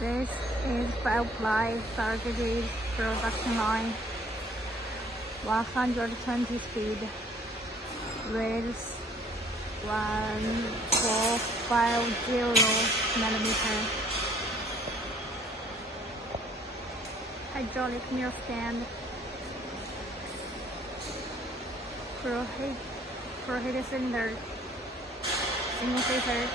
This is 5-ply corrugated production line, 120 speed, width 1450 millimeter. Hydraulic mill stand, corrugated cylinder, single phaser,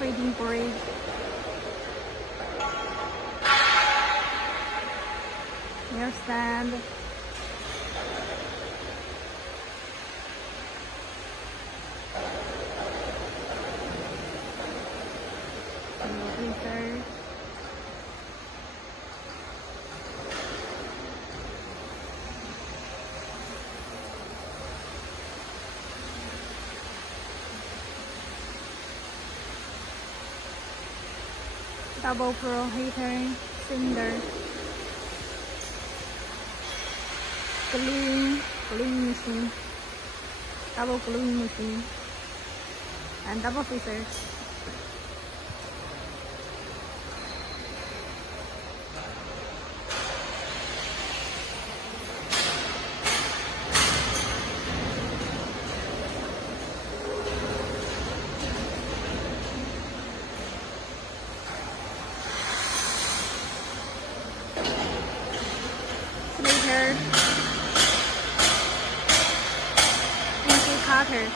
feeding bridge, mill stand, single phaser, double pro heater, cylinder, gluing machine, double gluing machine, and double phaser. Later, cutter.